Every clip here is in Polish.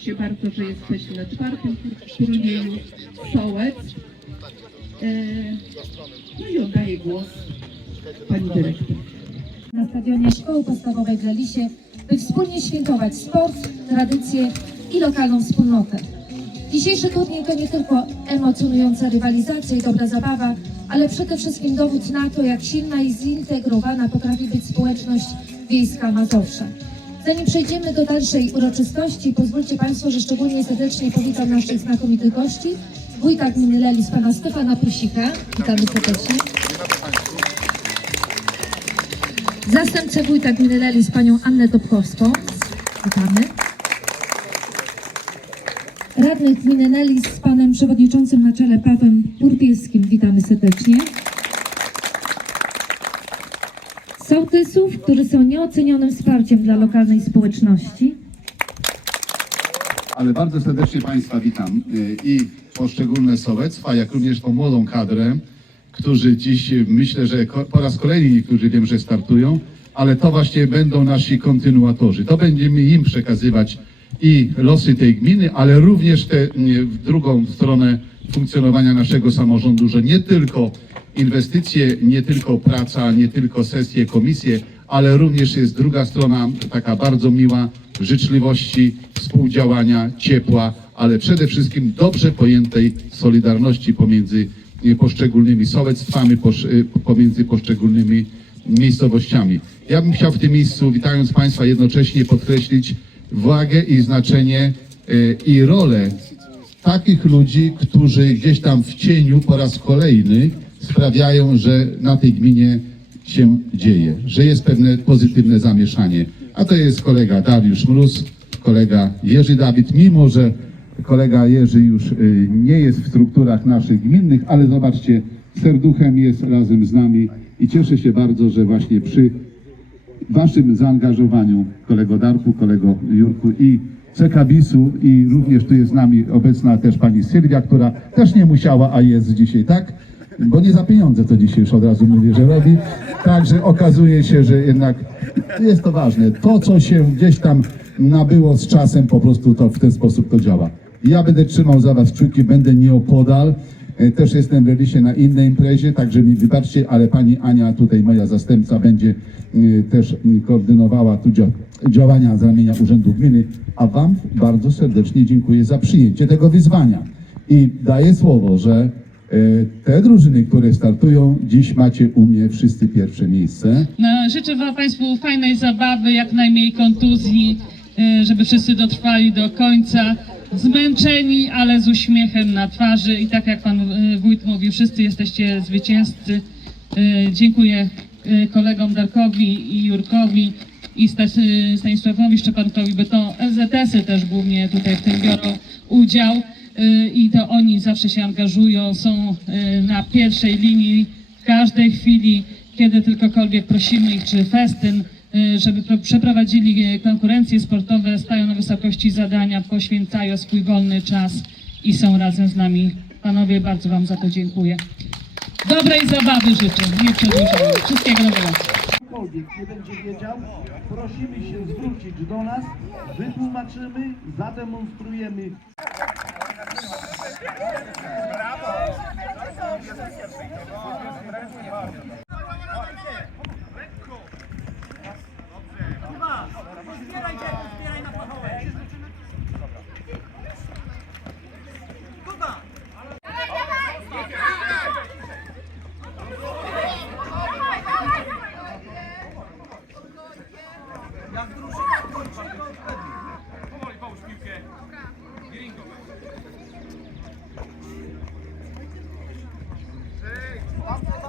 się bardzo, że jesteśmy na czwartym turnieju Sołec. E, No i oddaję głos pani dyrektor. na stadionie Szkoły Podstawowej w Lelisie, by wspólnie świętować sport, tradycje i lokalną wspólnotę. Dzisiejszy turniej to nie tylko emocjonująca rywalizacja i dobra zabawa, ale przede wszystkim dowód na to, jak silna i zintegrowana potrafi być społeczność wiejska Mazowsza. Zanim przejdziemy do dalszej uroczystości, pozwólcie Państwo, że szczególnie serdecznie powitam naszych znakomitych gości. Wójta gminy Lelis, pana Stefana Prusika. Witamy serdecznie. Zastępcę wójta gminy Lelis, panią Annę Dobkowską. Witamy. Radnych gminy Lelis z panem przewodniczącym na czele Pawłem Purpielskim. Witamy serdecznie. Którzy są nieocenionym wsparciem dla lokalnej społeczności. ale bardzo serdecznie Państwa witam y, i poszczególne sołectwa, jak również tą młodą kadrę, którzy dziś y, myślę, że po raz kolejny niektórzy wiem, że startują, ale to właśnie będą nasi kontynuatorzy. To będziemy im przekazywać i losy tej gminy, ale również tę w drugą stronę funkcjonowania naszego samorządu, że nie tylko inwestycje, nie tylko praca, nie tylko sesje, komisje, ale również jest druga strona taka bardzo miła życzliwości, współdziałania, ciepła, ale przede wszystkim dobrze pojętej solidarności pomiędzy e, poszczególnymi sołectwami, e, pomiędzy poszczególnymi miejscowościami. Ja bym chciał w tym miejscu, witając Państwa, jednocześnie podkreślić wagę i znaczenie e, i rolę takich ludzi, którzy gdzieś tam w cieniu po raz kolejny sprawiają, że na tej gminie się dzieje, że jest pewne pozytywne zamieszanie. A to jest kolega Dariusz Mróz, kolega Jerzy Dawid, mimo że kolega Jerzy już y, nie jest w strukturach naszych gminnych, ale zobaczcie, serduchem jest razem z nami i cieszę się bardzo, że właśnie przy Waszym zaangażowaniu, kolego Darku, kolego Jurku i CKBIS-u i również tu jest z nami obecna też pani Sylwia, która też nie musiała, a jest dzisiaj, tak? Bo nie za pieniądze to dzisiaj już od razu mówię, że robi. Także okazuje się, że jednak jest to ważne. To, co się gdzieś tam nabyło z czasem, po prostu to w ten sposób to działa. Ja będę trzymał za Was kciuki, będę nieopodal. E, Też jestem w Relisie na innej imprezie, także mi wybaczcie, ale pani Ania, tutaj moja zastępca, będzie e, też koordynowała tu dzia- działania z ramienia Urzędu Gminy, a Wam bardzo serdecznie dziękuję za przyjęcie tego wyzwania. I daję słowo, że te drużyny, które startują, dziś macie u mnie wszyscy pierwsze miejsce. No, życzę Wam Państwu fajnej zabawy, jak najmniej kontuzji, y, żeby wszyscy dotrwali do końca. Zmęczeni, ale z uśmiechem na twarzy i tak jak Pan y, Wójt mówi, wszyscy jesteście zwycięzcy. Dziękuję kolegom Darkowi i Jurkowi i Stanisławowi Szczepankowi, bo to LZS-y też głównie tutaj w tym biorą udział i to oni zawsze się angażują, są y, na pierwszej linii w każdej chwili, kiedy tylkokolwiek prosimy ich, czy festyn, y, żeby pro- przeprowadzili konkurencje sportowe, stają na wysokości zadania, poświęcają swój wolny czas i są razem z nami. Panowie, bardzo Wam za to dziękuję. Dobrej zabawy życzę, nie przedłużamy. Wszystkiego dobrego. nie będzie wiedział, prosimy się zwrócić do nas, wytłumaczymy, zademonstrujemy すいません。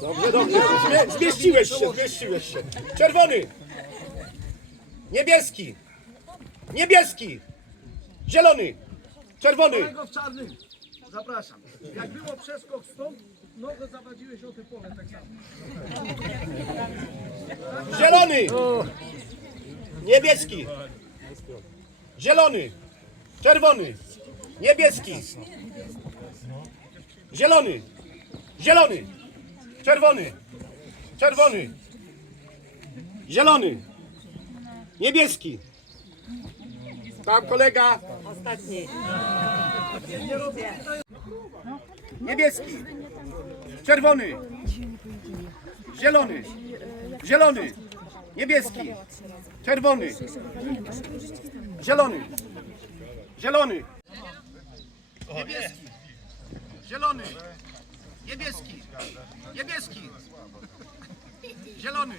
Dobrze, dobrze. Zmie zmieściłeś się, zmieściłeś się. Czerwony! Niebieski! Niebieski! Zielony! Czerwony! w czarnym. Zapraszam. Jak było przeskok stąd, nogę zawadziłeś o te pole tak samo. Zielony! Niebieski! Zielony! Czerwony! Niebieski! Zielony! Zielony! Czerwony! Czerwony! Zielony! Niebieski! Tam kolega! Ostatni. Niebieski! Czerwony! Zielony! Zielony! Niebieski! Czerwony! Zielony! Zielony! Niebieski! Zielony! Niebieski! Niebieski! Zielony!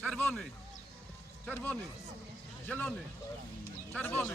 Czerwony! Czerwony! Zielony! Czerwony!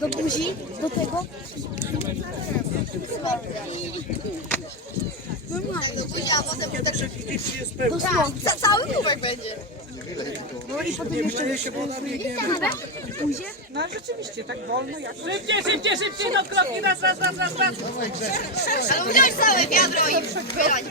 Do buzi, do tego. Normalnie. Do buzi, a potem tak... Do tak, ca cały kubek będzie. No i potem jeszcze... się Buzie? No rzeczywiście, tak wolno jak... Szybciej, szybciej, szybciej, no kroki, raz, raz, raz, raz, raz. Ale wziąć całe wiadro i wylać.